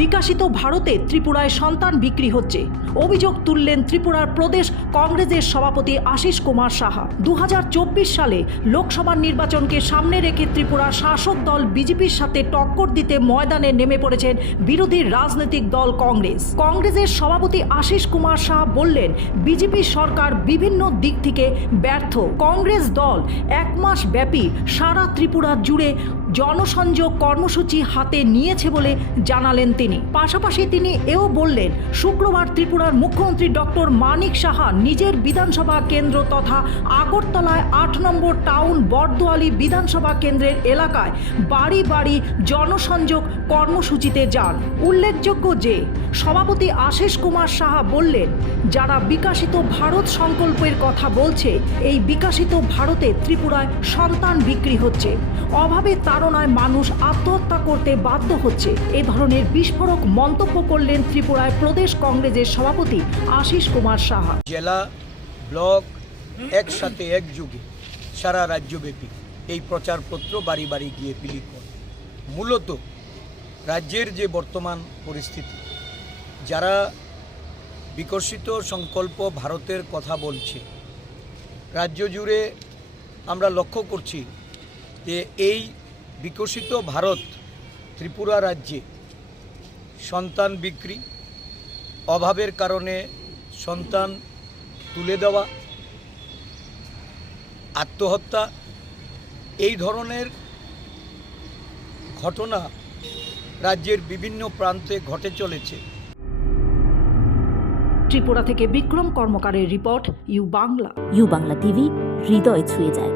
বিকাশিত ভারতে ত্রিপুরায় সন্তান বিক্রি হচ্ছে। অভিযোগ তুললেন ত্রিপুরার প্রদেশ কংগ্রেসের সভাপতি আশিস কুমার সাহা। দুহাজার চব্বিশ সালে লোকসভা নির্বাচনকে সামনে রেখে ত্রিপুরা শাসক দল বিজেপির সাথে টক্কর দিতে ময়দানে নেমে পড়েছেন বিরোধী রাজনৈতিক দল কংগ্রেস। কংগ্রেসের সভাপতি আশিস কুমার সাহা বললেন, বিজেপি সরকার বিভিন্ন দিক থেকে ব্যর্থ। কংগ্রেস দল এক মাস ব্যাপী সারা ত্রিপুরা জুড়ে জনসংযোগ কর্মসূচি হাতে নিয়েছে বলে জানালেন তিনি। পাশাপাশি তিনি এও বললেন, শুক্রবার ত্রিপুরার মুখ্যমন্ত্রী ডক্টর মানিক সাহা নিজের বিধানসভা কেন্দ্র তথা আগরতলায় আট নম্বর টাউন বর্দোয়ালি বিধানসভা কেন্দ্রের এলাকায় বাড়ি বাড়ি জনসংযোগ কর্মসূচিতে যান। উল্লেখযোগ্য যে, সভাপতি আশিস কুমার সাহা বললেন, যারা বিকাশিত ভারত সংকল্পের কথা বলছে, এই বিকাশিত ভারতে ত্রিপুরায় সন্তান বিক্রি হচ্ছে। অভাবে তাড়নায় মানুষ আত্মহত্যা করতে বাধ্য হচ্ছে। এ ধরনের বিস্ফোরক মন্তব্য করলেন ত্রিপুরায় প্রদেশ কংগ্রেসের সভাপতি আশিস কুমার সাহা। জেলা, ব্লক একসাথে একযুগে সারা রাজ্যব্যাপী এই প্রচারপত্র বাড়ি বাড়ি গিয়ে বিলি করে। মূলত রাজ্যের যে বর্তমান পরিস্থিতি, যারা বিকশিত সংকল্প ভারতের কথা বলছে, রাজ্য জুড়ে আমরা লক্ষ্য করছি যে এই বিকশিত ভারত ত্রিপুরা রাজ্যে সন্তান বিক্রি অভাবের কারণে সন্তান তুলে দেওয়া আত্মহত্যা এই ধরনের ঘটনা রাজ্যের বিভিন্ন প্রান্তে ঘটে চলেছে। ত্রিপুরা থেকে Bikram কর্মকারের report U Bangla. U Bangla TV হৃদয় ছুঁয়ে যায়।